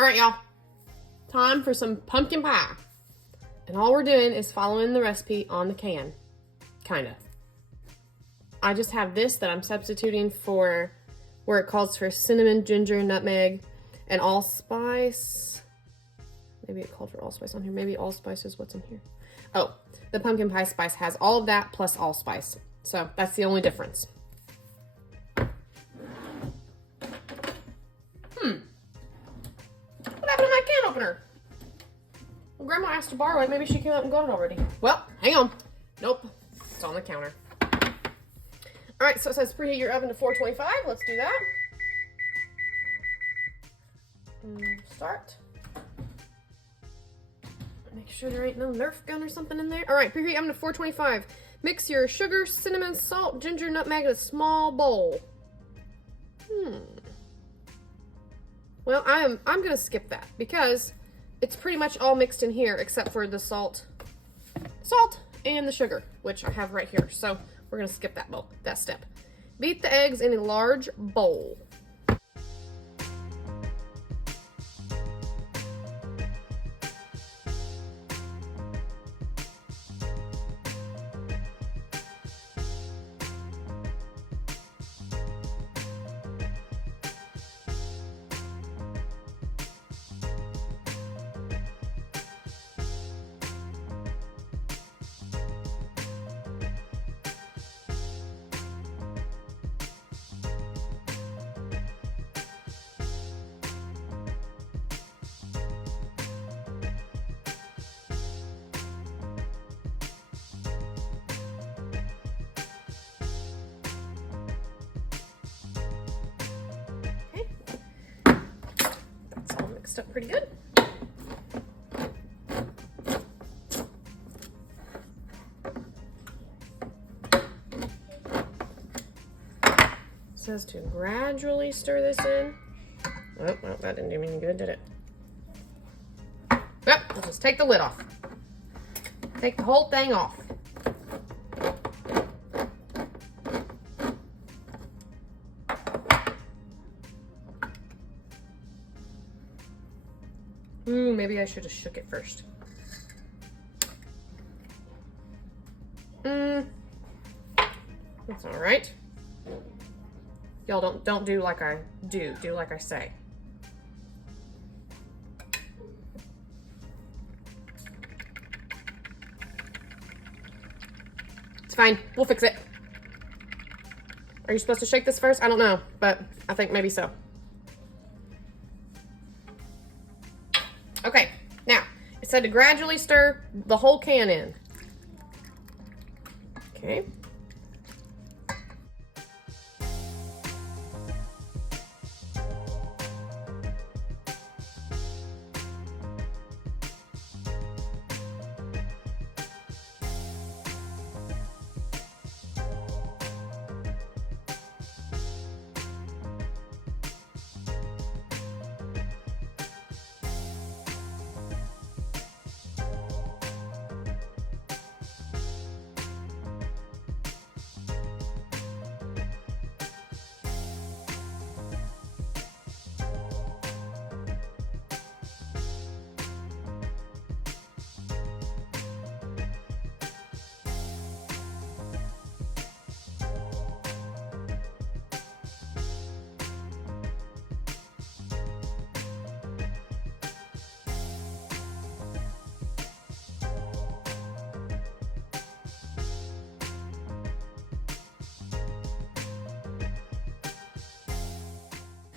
All right, y'all. Time for some pumpkin pie. And all we're doing is following the recipe on the can. Kinda. I just have this that I'm substituting for where it calls for cinnamon, ginger, nutmeg, and allspice. Maybe it called for allspice on here. Maybe allspice is what's in here. Oh, the pumpkin pie spice has all of that plus allspice. So that's the only difference. What happened to my can opener? Well, Grandma asked to borrow it. Maybe she came out and got it already. Well, hang on. Nope. It's on the counter. All right, so it says preheat your oven to 425. Let's do that. Start. Make sure there ain't no Nerf gun or something in there. All right, preheat oven to 425. Mix your sugar, cinnamon, salt, ginger, nutmeg in a small bowl. Well, I'm gonna skip that because it's pretty much all mixed in here except for the salt and the sugar, which I have right here. So we're gonna skip that step. Beat the eggs in a large bowl. Mixed up pretty good. It says to gradually stir this in. Oh, well, that didn't do me any good, did it? Yep, we'll just take the lid off. Take the whole thing off. Maybe I should have shook it first. That's all right. Y'all don't do like I do. Do like I say. It's fine. We'll fix it. Are you supposed to shake this first? I don't know, but I think maybe so. Okay, now, it said to gradually stir the whole can in. Okay.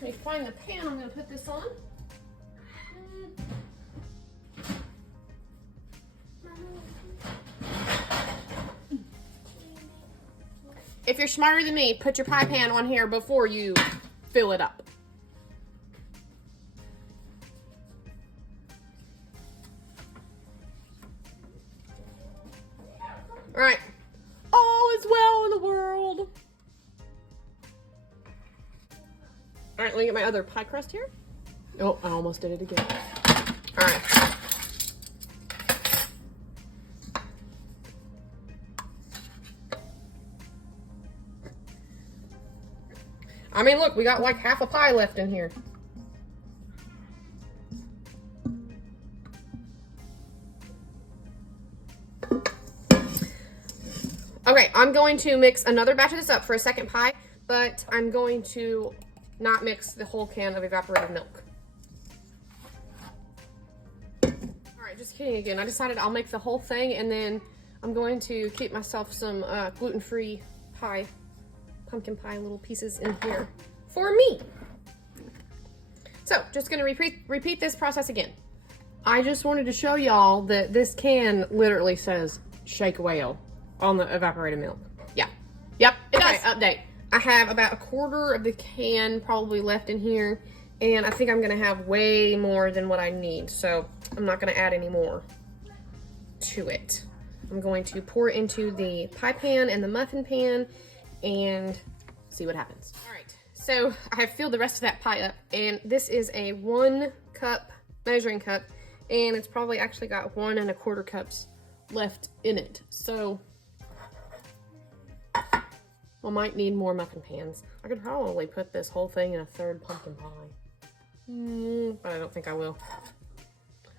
Let me find the pan I'm going to put this on. If you're smarter than me, put your pie pan on here before you fill it up. All right. All is well in the world. All right, let me get my other pie crust here. Oh, I almost did it again. All right. I mean, look, we got like half a pie left in here. I'm going to mix another batch of this up for a second pie, but I'm going to not mix the whole can of evaporated milk. All right, just kidding again. I decided I'll make the whole thing, and then I'm going to keep myself some gluten-free pie, pumpkin pie little pieces in here for me. So, just gonna repeat this process again. I just wanted to show y'all that this can literally says shake whale on the evaporated milk. Yeah. Yep, it does. Update. I have about a quarter of the can probably left in here, and I think I'm gonna have way more than what I need, so I'm not gonna add any more to it. I'm going to pour it into the pie pan and the muffin pan and see what happens. All right, so I have filled the rest of that pie up, and this is a 1 cup measuring cup, and it's probably actually got 1 1/4 cups left in it. So I might need more muffin pans. I could probably put this whole thing in a 3rd pumpkin pie, but I don't think I will.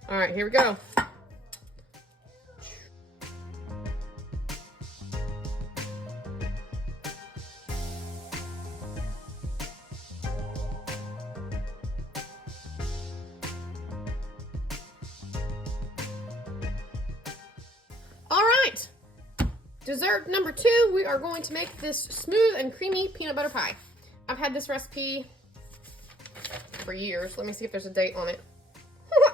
All right, here we go. All right, dessert number 2, we are going to make this smooth and creamy peanut butter pie. I've had this recipe for years. Let me see if there's a date on it.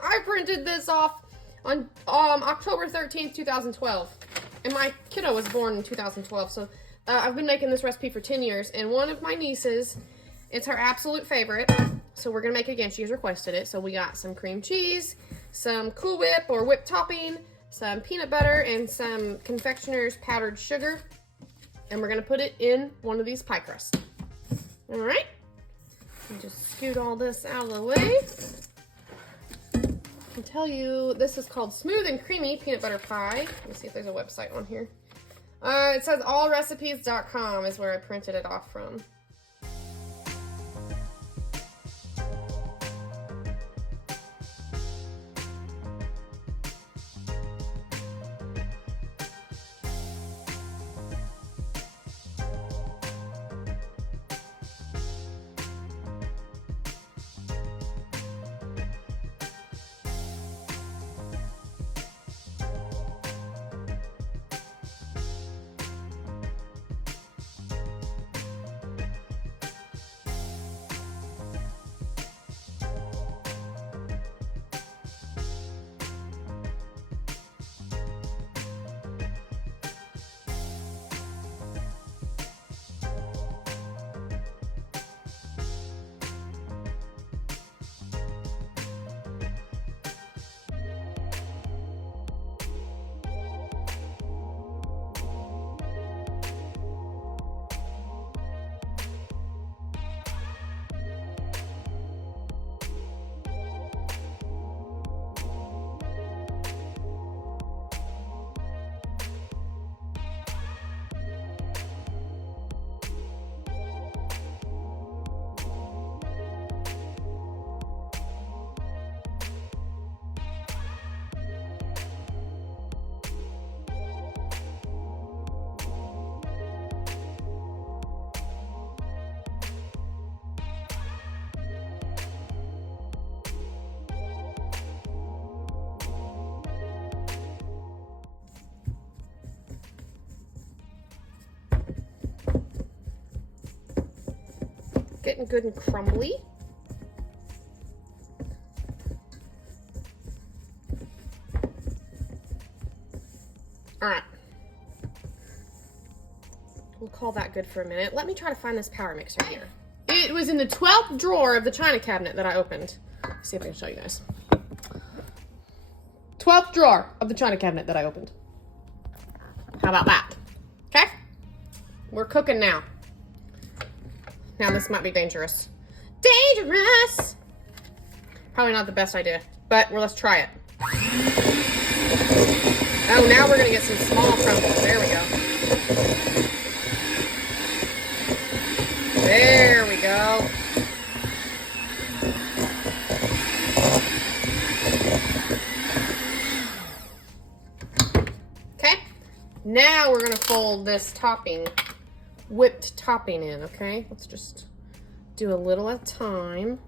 I printed this off on October 13th, 2012, and my kiddo was born in 2012, so I've been making this recipe for 10 years, and one of my nieces, it's her absolute favorite, so we're gonna make it again. She's requested it. So we got some cream cheese, some Cool Whip or whipped topping, some peanut butter, and some confectioner's powdered sugar. And we're gonna put it in one of these pie crusts. All right, just scoot all this out of the way. I can tell you this is called Smooth and Creamy Peanut Butter Pie. Let me see if there's a website on here. It says allrecipes.com is where I printed it off from. Getting good and crumbly. All right. We'll call that good for a minute. Let me try to find this power mixer here. It was in the 12th drawer of the china cabinet that I opened. Let's see if I can show you guys. 12th drawer of the china cabinet that I opened. How about that? Okay? We're cooking now. Now this might be dangerous. Dangerous! Probably not the best idea, but let's try it. Oh, now we're gonna get some small crumbles. There we go. There we go. Okay, Now we're gonna fold this topping, whipped topping in, okay? Let's just do a little at a time.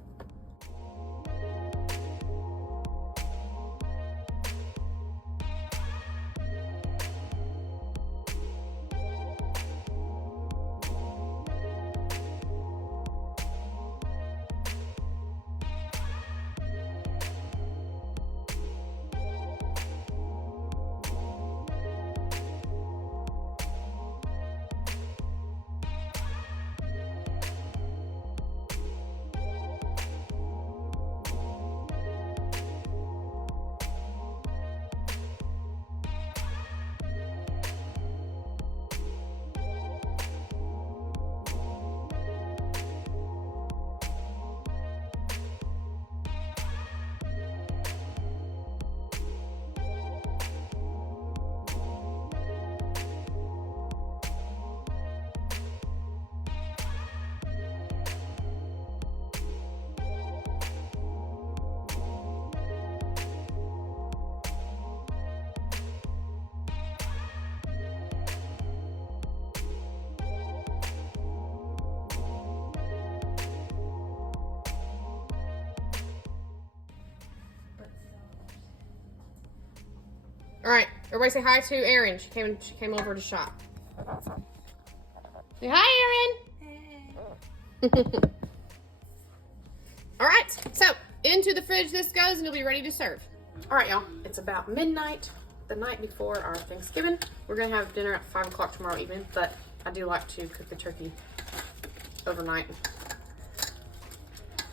All right, everybody say hi to Erin. She came over to shop. Say hi, Erin. Hey. All right, so into the fridge this goes, and it'll be ready to serve. All right, y'all. It's about midnight, the night before our Thanksgiving. We're gonna have dinner at 5 o'clock tomorrow evening, but I do like to cook the turkey overnight,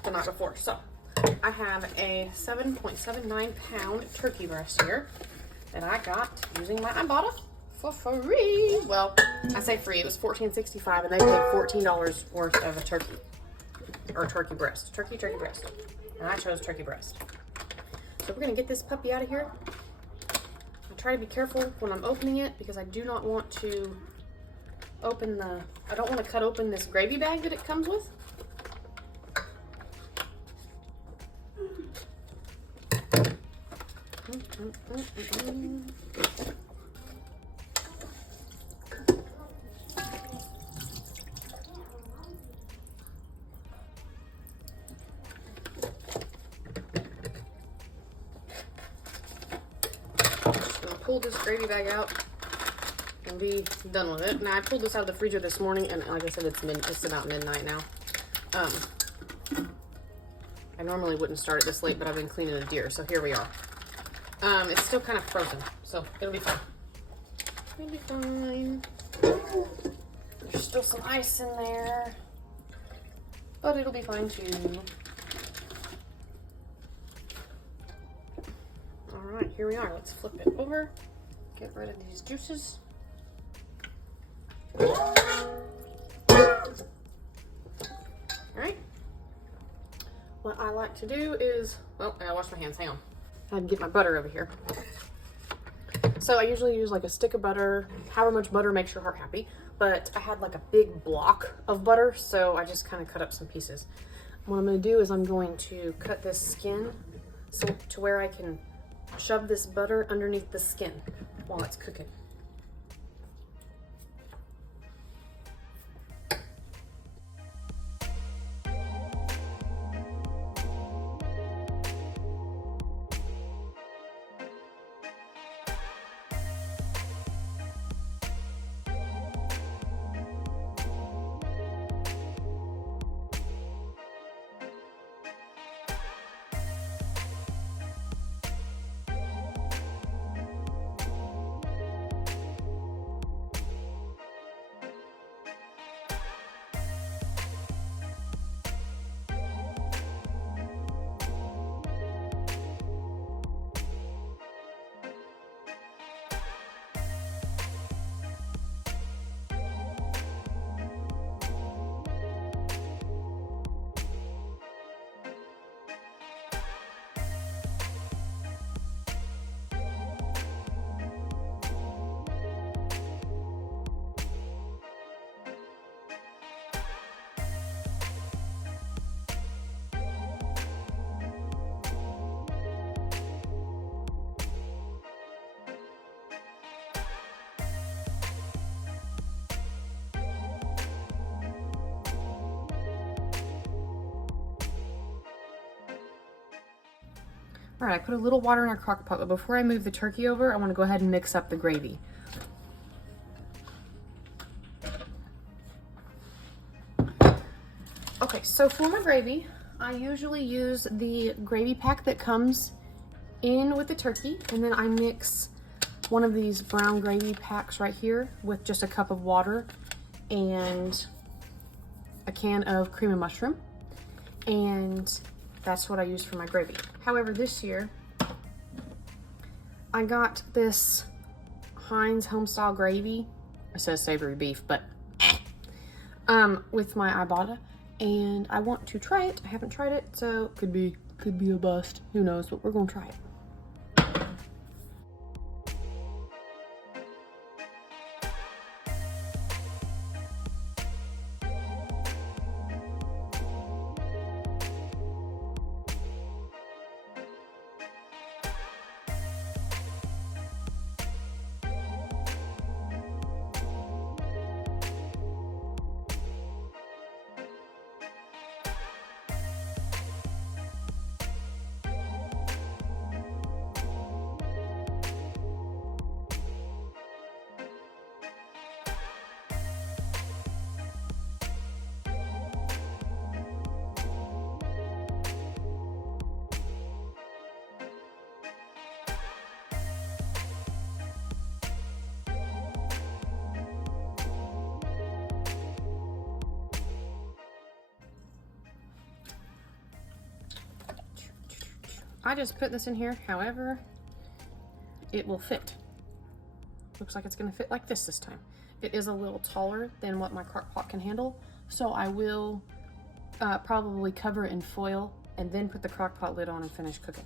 the night before. So I have a 7.79 pound turkey breast here that I got using I bought it for free. Well, I say free, it was $14.65, and they paid $14 worth of a turkey, or turkey breast, turkey breast, and I chose turkey breast. So we're gonna get this puppy out of here. I try to be careful when I'm opening it because I do not want to I don't want to cut open this gravy bag that it comes with. Just gonna pull this gravy bag out and be done with it. Now I pulled this out of the freezer this morning, and like I said, it's about midnight now. I normally wouldn't start it this late, but I've been cleaning the deer, so here we are. It's still kind of frozen, so it'll be fine. It'll be fine. There's still some ice in there, but it'll be fine too. All right, here we are. Let's flip it over. Get rid of these juices. All right. What I like to do is, well, I gotta wash my hands. Hang on. I had to get my butter over here. So I usually use like a stick of butter. However much butter makes your heart happy. But I had like a big block of butter, so I just kind of cut up some pieces. What I'm going to do is I'm going to cut this skin so to where I can shove this butter underneath the skin while it's cooking. All right, I put a little water in our crock pot, but before I move the turkey over, I want to go ahead and mix up the gravy. Okay, so for my gravy, I usually use the gravy pack that comes in with the turkey, and then I mix one of these brown gravy packs right here with just a cup of water and a can of cream of mushroom, and that's what I use for my gravy. However, this year I got this Heinz homestyle gravy. It says savory beef, but with my Ibotta, and I want to try it. I haven't tried it, so could be a bust. Who knows? But we're gonna try it. I just put this in here however it will fit. Looks like it's gonna fit like this time. It is a little taller than what my crock pot can handle, so I will probably cover it in foil and then put the crock pot lid on and finish cooking.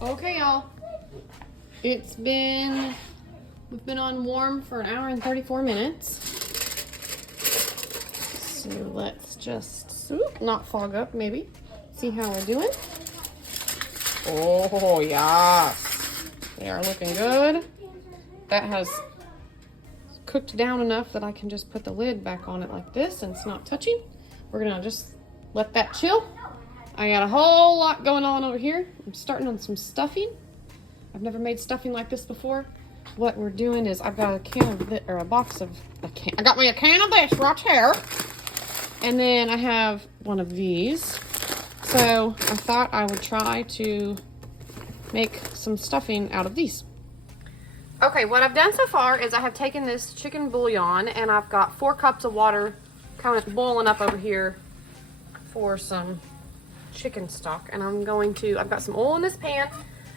Okay, y'all. We've been on warm for 1 hour and 34 minutes. So let's just not fog up, maybe. See how we're doing. Oh, yes. They are looking good. That has cooked down enough that I can just put the lid back on it like this and it's not touching. We're gonna just let that chill. I got a whole lot going on over here. I'm starting on some stuffing. I've never made stuffing like this before. What we're doing is I've got a can of this, or a box of a can. I got me a can of this right here. And then I have one of these. So I thought I would try to make some stuffing out of these. Okay, what I've done so far is I have taken this chicken bouillon and I've got 4 cups of water kind of boiling up over here for some chicken stock, and I've got some oil in this pan.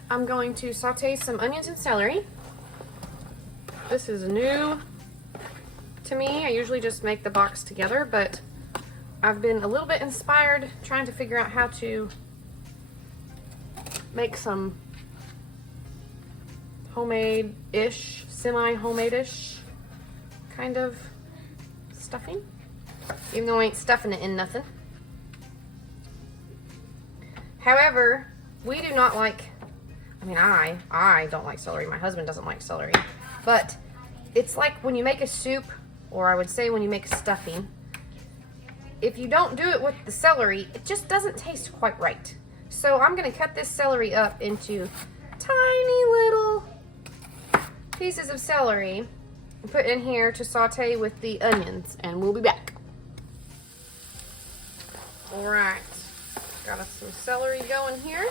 I'm going to saute some onions and celery. This is new to me. I usually just make the box together, but I've been a little bit inspired trying to figure out how to make some homemade-ish, semi-homemade-ish kind of stuffing, even though I ain't stuffing it in nothing. However, we do not like, I don't like celery. My husband doesn't like celery. But it's like when you make a soup, or I would say when you make stuffing, if you don't do it with the celery, it just doesn't taste quite right. So I'm going to cut this celery up into tiny little pieces of celery and put in here to saute with the onions, and we'll be back. All right, got us some celery going here.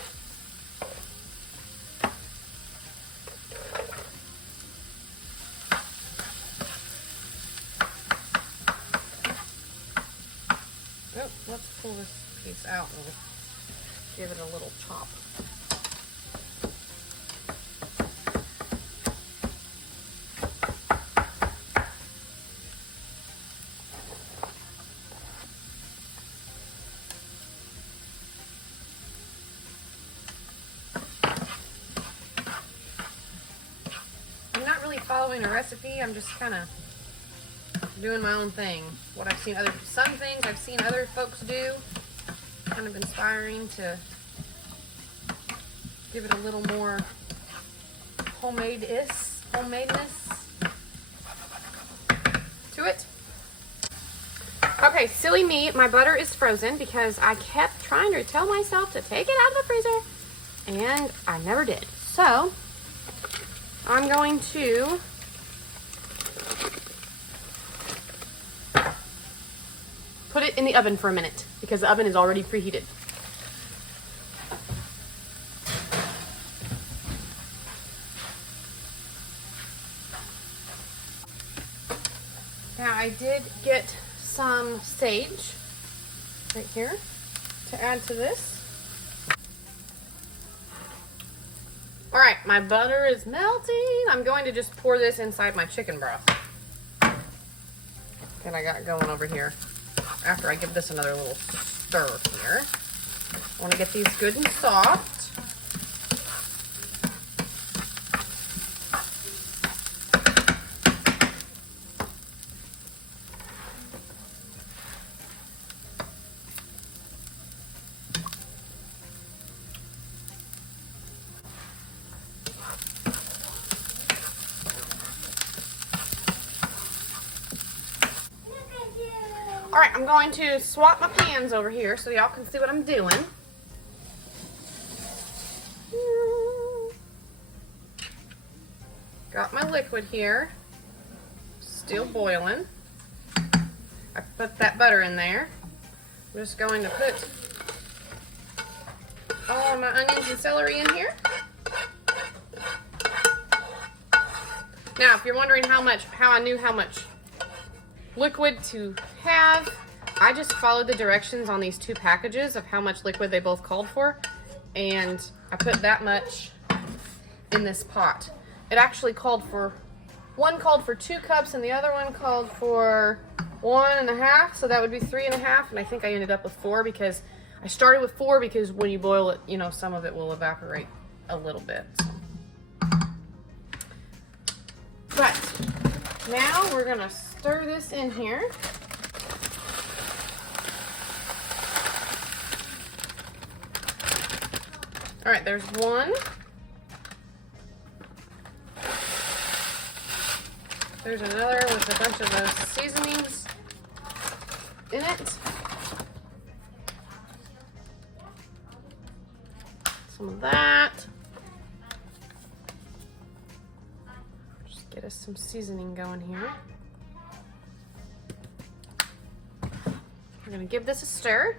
Oh, let's pull this piece out and give it a little chop. I'm not really following a recipe, I'm just kind of doing my own thing. What I've seen some things I've seen other folks do, kind of inspiring to give it a little more homemadeness to it. Okay, silly me, my butter is frozen because I kept trying to tell myself to take it out of the freezer and I never did. So I'm going to put it in the oven for a minute because the oven is already preheated. Now I did get some sage right here to add to this. All right, my butter is melting. I'm going to just pour this inside my chicken broth that I got going over here. After I give this another little stir here. I want to get these good and soft. All right, I'm going to swap my pans over here so y'all can see what I'm doing. Got my liquid here, still boiling. I put that butter in there. I'm just going to put all my onions and celery in here. Now, if you're wondering how I knew how much liquid to have, I just followed the directions on these two packages of how much liquid they both called for, and I put that much in this pot. It actually one called for 2 cups and the other one called for 1.5, so that would be 3.5, and I think I ended up with 4 because I started with 4 because when you boil it, you know, some of it will evaporate a little bit. But now we're gonna stir this in here. All right, there's one. There's another with a bunch of those seasonings in it. Some of that. Just get us some seasoning going here. We're gonna give this a stir.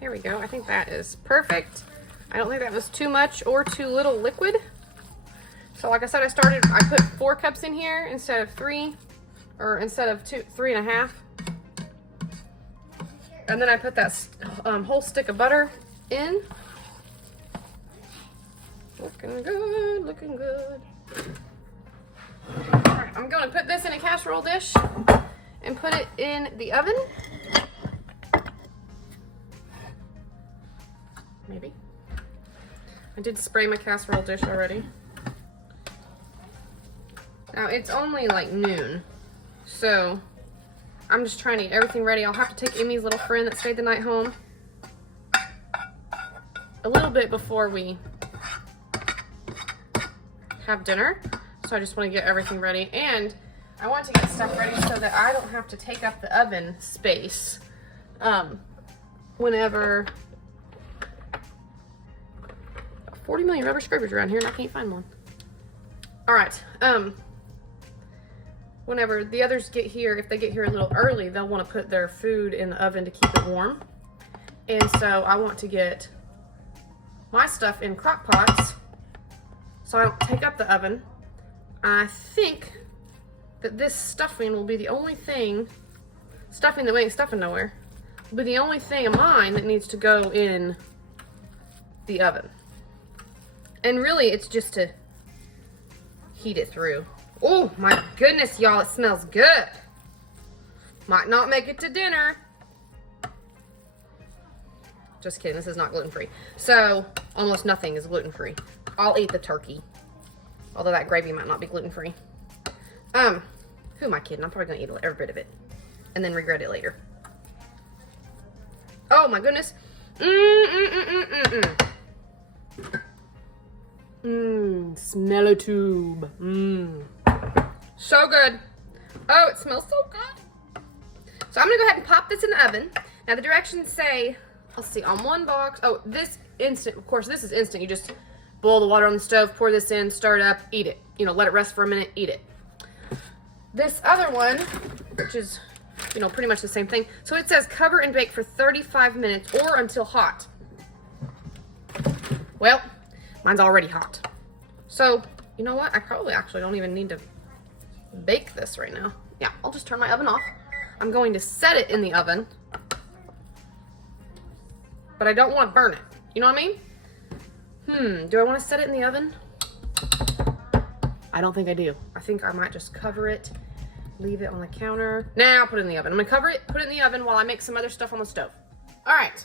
There we go. I think that is perfect. I don't think that was too much or too little liquid. So like I said, I put 4 cups in here instead of 3, or instead of 3.5. And then I put that whole stick of butter in. Looking good, looking good. All right, I'm going to put this in a casserole dish and put it in the oven. Maybe. I did spray my casserole dish already. Now it's only like noon, so I'm just trying to get everything ready. I'll have to take Emmy's little friend that stayed the night home a little bit before we have dinner. So I just want to get everything ready. And I want to get stuff ready so that I don't have to take up the oven space whenever 40 million rubber scrapers around here and I can't find one. All right. Whenever the others get here, if they get here a little early, they'll want to put their food in the oven to keep it warm. And so I want to get my stuff in crock pots so I don't take up the oven. I think that this stuffing will be the only thing, stuffing that ain't stuffing nowhere, will be the only thing of mine that needs to go in the oven. And really, it's just to heat it through. Oh my goodness, y'all, it smells good. Might not make it to dinner. Just kidding, this is not gluten-free. So, almost nothing is gluten-free. I'll eat the turkey. Although that gravy might not be gluten-free. Who am I kidding? I'm probably gonna eat every bit of it. And then regret it later. Oh my goodness. Smell-o-tube. So good. Oh, it smells so good. So I'm gonna go ahead and pop this in the oven. Now the directions say, let's see, on one box, oh, this instant, of course, this is instant. You just boil the water on the stove, pour this in, stir it up, eat it. You know, let it rest for a minute, eat it. This other one, which is, you know, pretty much the same thing. So it says cover and bake for 35 minutes or until hot. Well, mine's already hot. So, you know what? I probably actually don't even need to bake this right now. Yeah, I'll just turn my oven off. I'm going to set it in the oven, but I don't want to burn it. You know what I mean? Do I want to set it in the oven? I don't think I do. I think I might just cover it, leave it on the counter. Nah, I'll put it in the oven. I'm gonna cover it, put it in the oven while I make some other stuff on the stove. All right,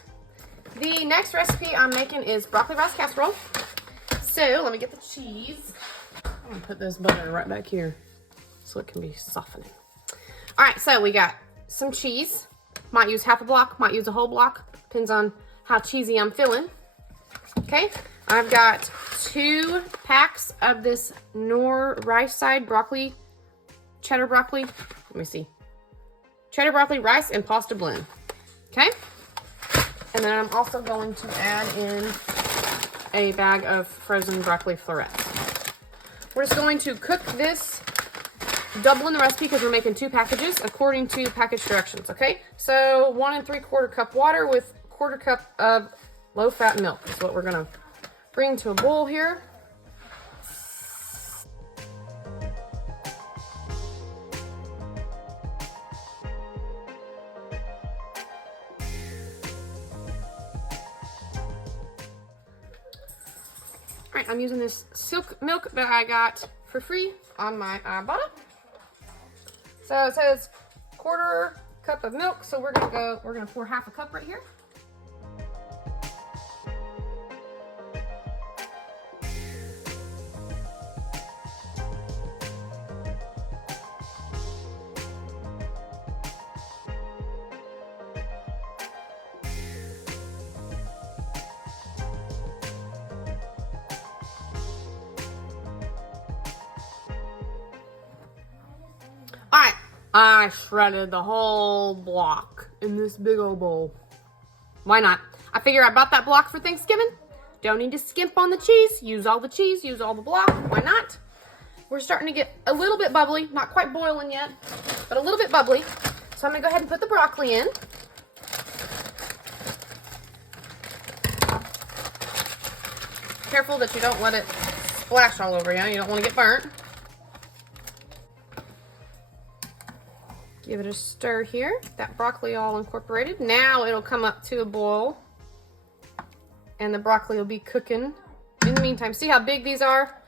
the next recipe I'm making is broccoli rice casserole. So let me get the cheese. I'm gonna put this butter right back here so it can be softening. All right, so we got some cheese. Might use half a block, might use a whole block. Depends on how cheesy I'm feeling. Okay, I've got 2 packs of this Knorr rice side broccoli, cheddar broccoli. Let me see. Cheddar broccoli, rice, and pasta blend. Okay, and then I'm also going to add in a bag of frozen broccoli florets. We're just going to cook this, doubling the recipe because we're making 2 packages according to package directions, okay? So 1 3/4 cup water with 1/4 cup of low-fat milk is what we're gonna bring to a boil here. All right, I'm using this silk milk that I got for free on my Ibotta. So it says 1/4 cup of milk, so we're gonna pour half a cup right here. All right, I shredded the whole block in this big old bowl. Why not? I figure I bought that block for Thanksgiving. Don't need to skimp on the cheese. Use all the cheese, use all the block. Why not? We're starting to get a little bit bubbly. Not quite boiling yet, but a little bit bubbly. So I'm gonna go ahead and put the broccoli in. Careful that you don't let it splash all over you. You don't want to get burnt. Give it a stir here. That broccoli all incorporated. Now it'll come up to a boil and the broccoli will be cooking. In the meantime, see how big these are?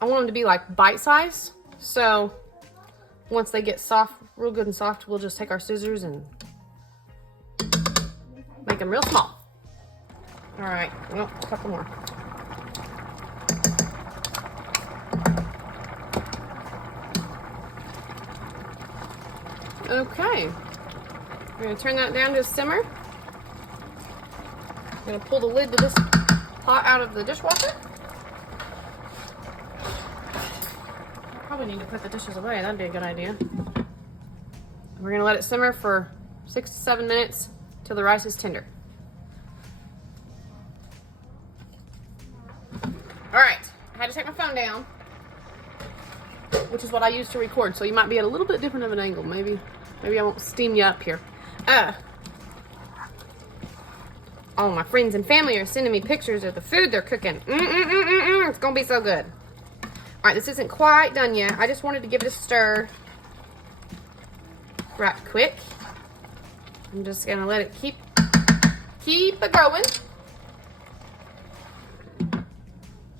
I want them to be like bite-sized. So once they get soft, real good and soft, we'll just take our scissors and make them real small. All right, well, a couple more. Okay. We're gonna turn that down to a simmer. I'm gonna pull the lid to this pot out of the dishwasher. Probably need to put the dishes away. That'd be a good idea. We're gonna let it simmer for 6 to 7 minutes till the rice is tender. All right, I had to take my phone down, which is what I use to record. So you might be at a little bit different of an angle. Maybe I won't steam you up here. All my friends and family are sending me pictures of the food they're cooking. It's gonna be so good. All right, this isn't quite done yet. I just wanted to give it a stir right quick. I'm just gonna let it keep it going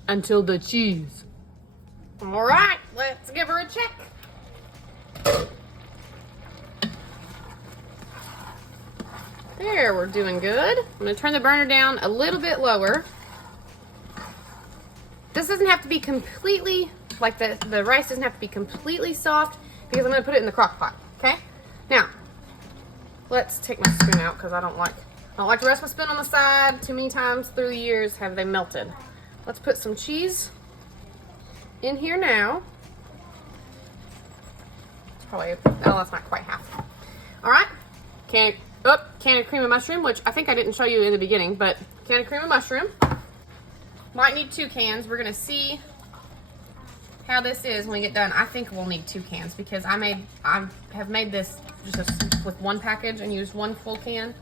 until the cheese. All right, let's give her a check. There, we're doing good. I'm gonna turn the burner down a little bit lower. This doesn't have to be completely, like the rice doesn't have to be completely soft because I'm gonna put it in the crock pot, okay? Now, let's take my spoon out because I don't like to rest my spoon on the side. Too many times through the years have they melted. Let's put some cheese in here now. It's probably, oh, that's not quite half. All right, can of cream of mushroom, which I think I didn't show you in the beginning, but can of cream of mushroom. Might need 2 cans. We're gonna see how this is when we get done. I think we'll need 2 cans because I have made this just with 1 package and used 1 full can.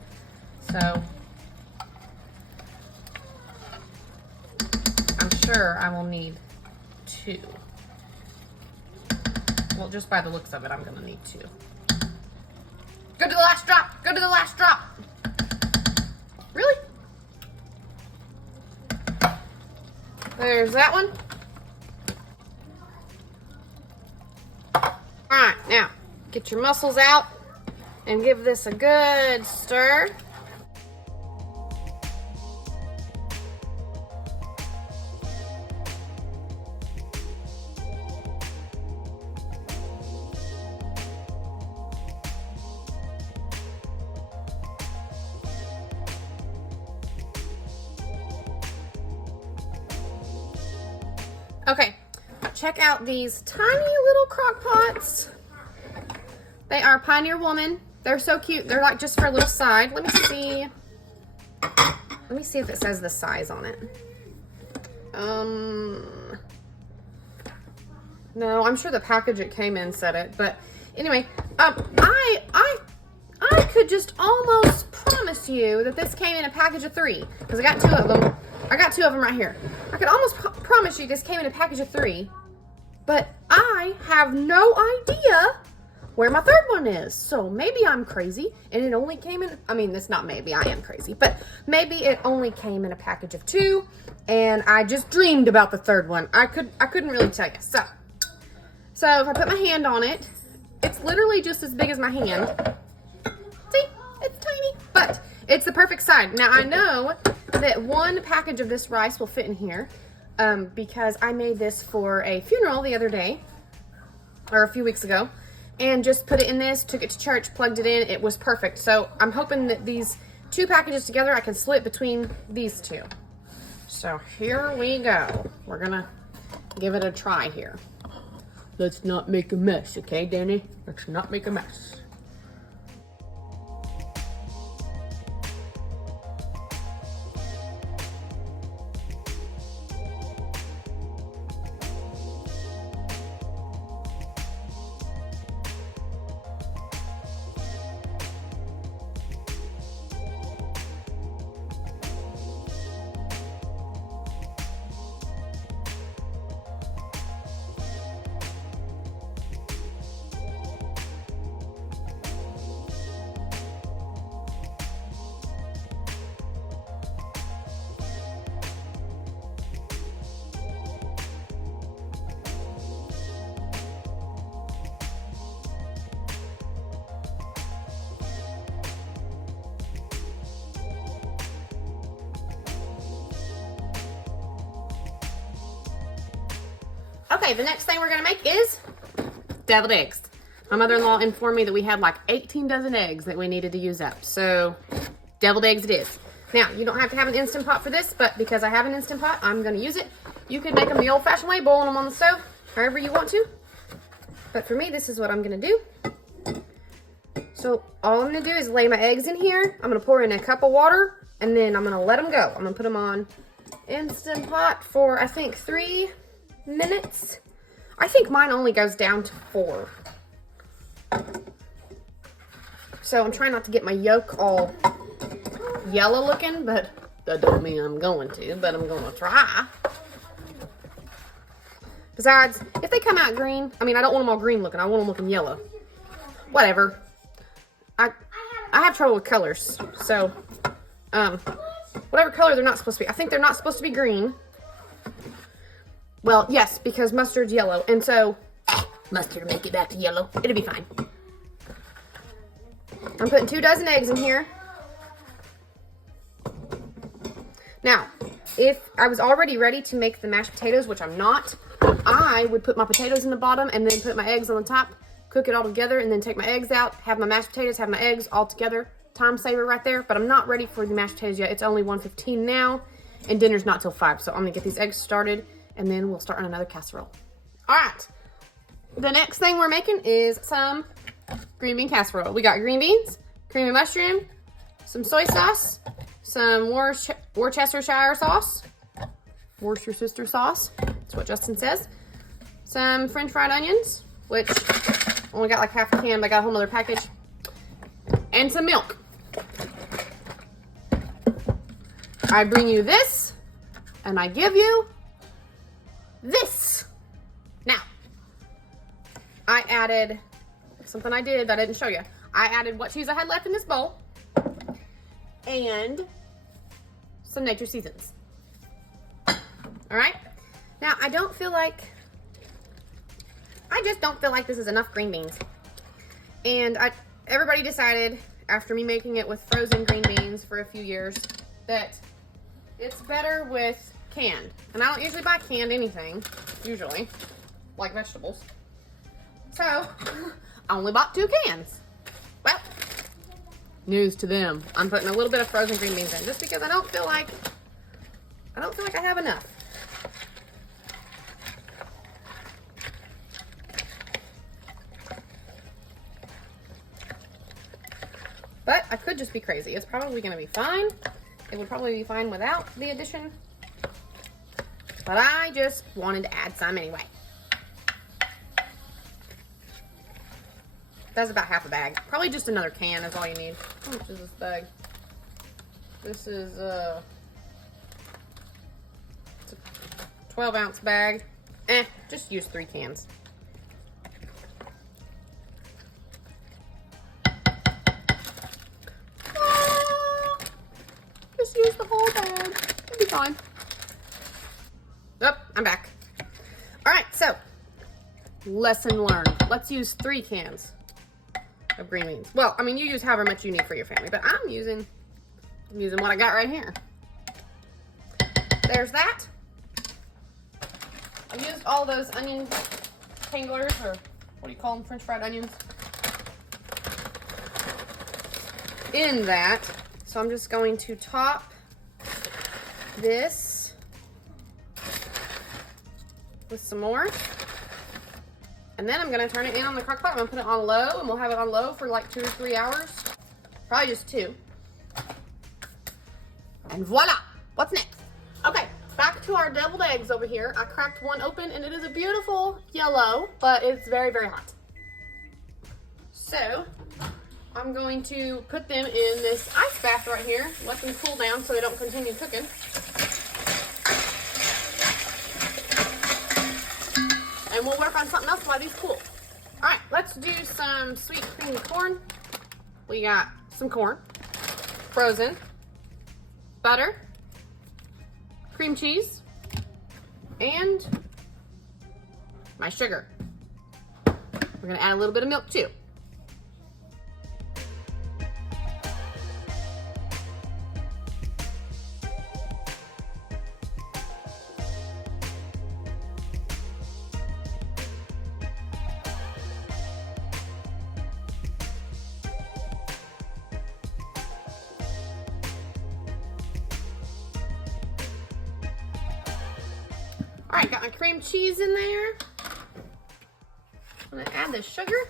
So I'm sure I will need 2. Well, just by the looks of it, I'm gonna need 2. Go to the last drop. Go to the last drop. Really? There's that one. All right, now get your mussels out and give this a good stir. Okay, check out these tiny little crock pots. They are Pioneer Woman. They're so cute. They're like just for a little side. Let me see. Let me see if it says the size on it. No, I'm sure the package it came in said it. But anyway, I could just almost promise you that this came in a package of 3 because I got 2 of them. I got 2 of them right here. I could almost promise you this came in a package of 3, but I have no idea where my 3rd one is. So maybe I'm crazy and it only came in, I mean, it's not maybe, I am crazy, but maybe it only came in a package of 2 and I just dreamed about the 3rd one. I couldn't really tell you. So if I put my hand on it, it's literally just as big as my hand. See, it's tiny, but it's the perfect size. Now I know that 1 package of this rice will fit in here because I made this for a funeral the other day, or a few weeks ago, and just put it in this, took it to church, plugged it in. It was perfect. So I'm hoping that these 2 packages together, I can split between these 2. So here we go. We're gonna give it a try here. Let's not make a mess, okay, Danny? Let's not make a mess. Okay, the next thing we're gonna make is deviled eggs. My mother-in-law informed me that we had like 18 dozen eggs that we needed to use up. So deviled eggs it is. Now, you don't have to have an Instant Pot for this, but because I have an Instant Pot, I'm going to use it. You could make them the old-fashioned way, boiling them on the stove, however you want to. But for me, this is what I'm going to do. So all I'm going to do is lay my eggs in here. I'm going to pour in a cup of water, and then I'm going to let them go. I'm going to put them on Instant Pot for, I think, 3 minutes. I think mine only goes down to 4. So I'm trying not to get my yolk all yellow looking, but that don't mean I'm going to, but I'm going to try. Besides, if they come out green, I mean, I don't want them all green looking. I want them looking yellow. Whatever. I have trouble with colors, so whatever color they're not supposed to be. I think they're not supposed to be green. Well, yes, because mustard's yellow, and so mustard will make it back to yellow. It'll be fine. I'm putting 2 dozen eggs in here. Now, if I was already ready to make the mashed potatoes, which I'm not, I would put my potatoes in the bottom and then put my eggs on the top, cook it all together, and then take my eggs out, have my mashed potatoes, have my eggs all together. Time saver right there, but I'm not ready for the mashed potatoes yet. It's only 1:15 now, and dinner's not till 5, so I'm gonna get these eggs started, and then we'll start on another casserole. All right, the next thing we're making is some green bean casserole. We got green beans, creamy mushroom, some soy sauce, some Worcestershire sauce, Worcestershire sauce, that's what Justin says, some French fried onions, which only got like half a can, but I got a whole nother package, and some milk. I bring you this, and I give you this. Now, I added something I did that I didn't show you. I added what cheese I had left in this bowl, and some nature seasons. All right. Now, I just don't feel like this is enough green beans. And everybody decided, after me making it with frozen green beans for a few years, that it's better with canned. And I don't usually buy canned anything, usually, like vegetables. So, I only bought 2 cans. Well, news to them. I'm putting a little bit of frozen green beans in, just because I don't feel like I have enough. But I could just be crazy. It's probably going to be fine. It would probably be fine without the addition. But I just wanted to add some anyway. That's about half a bag. Probably just another can is all you need. How much is this bag? This is it's a 12-ounce bag. Just use 3 cans. Just use the whole bag. It'll be fine. Oh, I'm back. All right, so lesson learned. Let's use 3 cans of green beans. Well, I mean, you use however much you need for your family, but I'm using what I got right here. There's that. I used all those onion tanglers, or what do you call them, French fried onions, in that. So I'm just going to top this with some more. And then I'm going to turn it in on the crock pot. I'm going to put it on low, and we'll have it on low for like 2 or 3 hours. Probably just 2. And voila! What's next? Okay, back to our deviled eggs over here. I cracked one open, and it is a beautiful yellow, but it's very, very hot. So, I'm going to put them in this ice bath right here. Let them cool down so they don't continue cooking. And we'll work on something else while these cool. All right, let's do some sweet creamy corn. We got some corn, frozen, butter, cream cheese, and my sugar. We're gonna add a little bit of milk too. right, got my cream cheese in there. I'm gonna add the sugar.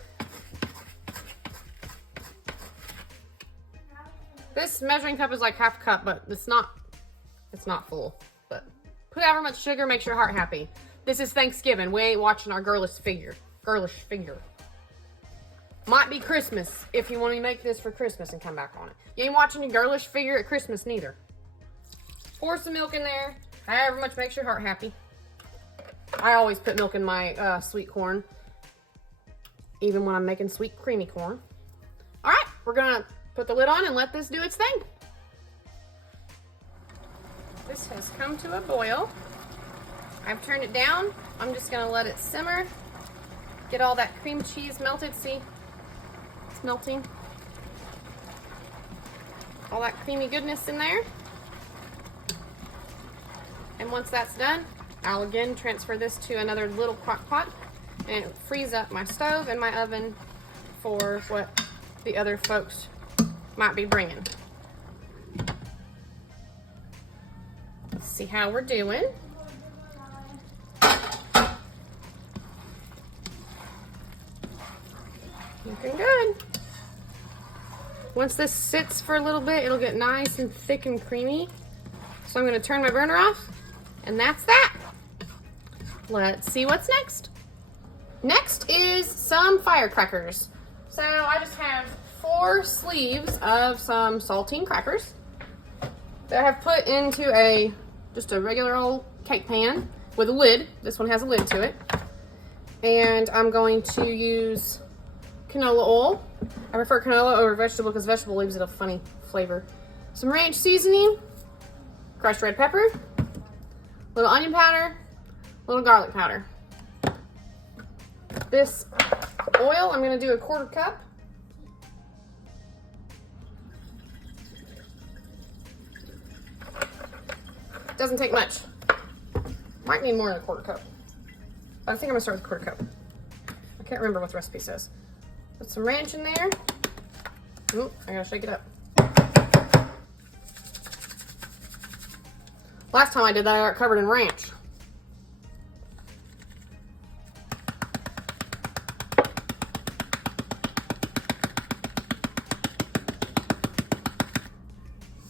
This measuring cup is like half a cup, but it's not full. But put however much sugar makes your heart happy. This is Thanksgiving. We ain't watching our girlish figure. Might be Christmas if you want to make this for Christmas and come back on it. You ain't watching your girlish figure at Christmas neither. Pour some milk in there. However much makes your heart happy. I always put milk in my sweet corn. Even when I'm making sweet creamy corn. All right, we're gonna put the lid on and let this do its thing. This has come to a boil. I've turned it down. I'm just gonna let it simmer. Get all that cream cheese melted. See, it's melting. All that creamy goodness in there. And once that's done, I'll again transfer this to another little crock pot and freeze up my stove and my oven for what the other folks might be bringing. Let's see how we're doing. Looking good. Once this sits for a little bit, it'll get nice and thick and creamy. So I'm going to turn my burner off, and that's that. Let's see what's next. Next is some firecrackers. So I just have 4 sleeves of some saltine crackers that I have put into just a regular old cake pan with a lid. This one has a lid to it. And I'm going to use canola oil. I prefer canola over vegetable because vegetable leaves it a funny flavor. Some ranch seasoning, crushed red pepper, little onion powder, little garlic powder. This oil, I'm going to do a 1/4 cup. Doesn't take much. Might need more than a 1/4 cup. But I think I'm going to start with a 1/4 cup. I can't remember what the recipe says. Put some ranch in there. Ooh, I gotta shake it up. Last time I did that, I got covered in ranch.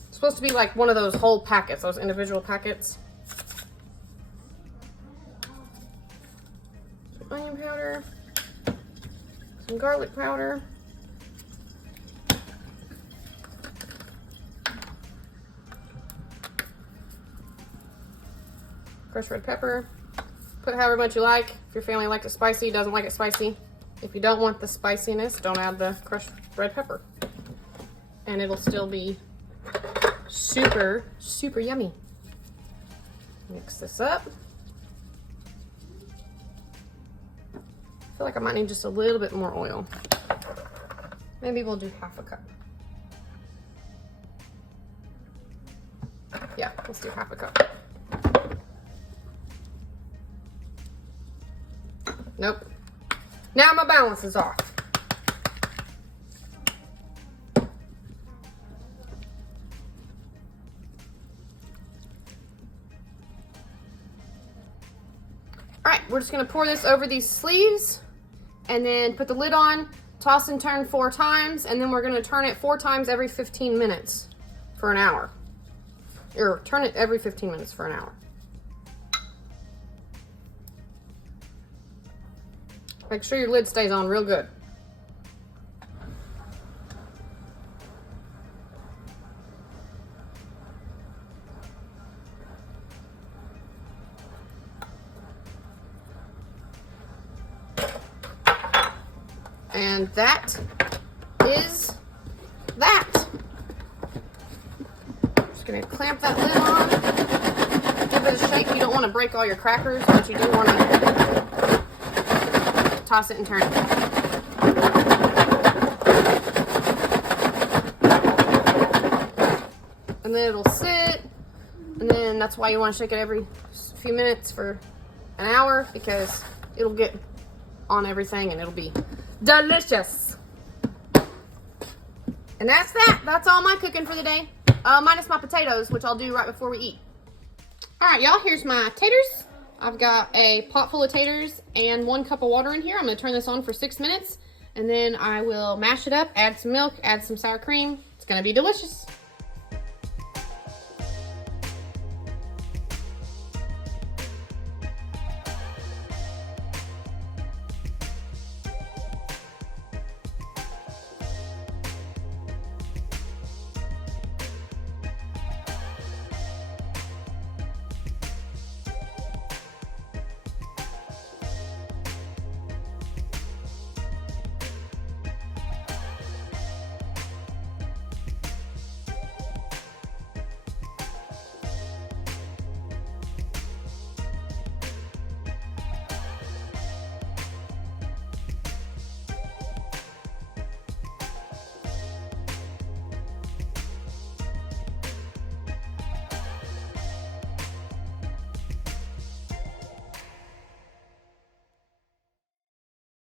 It's supposed to be like one of those whole packets, those individual packets. Some onion powder. Some garlic powder. Crushed red pepper. Put however much you like. If your family likes it spicy, doesn't like it spicy. If you don't want the spiciness, don't add the crushed red pepper. And it'll still be super, super yummy. Mix this up. I feel like I might need just a little bit more oil. Maybe we'll do 1/2 cup. Yeah, let's do 1/2 cup. Nope. Now my balance is off. All right, we're just gonna pour this over these sleeves and then put the lid on, toss and turn 4 times, and then we're gonna turn it 4 times every 15 minutes for an hour. Or turn it every 15 minutes for an hour. Make sure your lid stays on real good. And that is that. Just gonna clamp that lid on. Give it a shake. You don't want to break all your crackers, but you do want to toss it and turn it. And then it'll sit, and then that's why you want to shake it every few minutes for an hour, because it'll get on everything and it'll be delicious. And that's that. That's all my cooking for the day, minus my potatoes, which I'll do right before we eat. All right, y'all, here's my taters. I've got a pot full of taters and 1 cup of water in here. I'm gonna turn this on for 6 minutes, and then I will mash it up, add some milk, add some sour cream. It's gonna be delicious.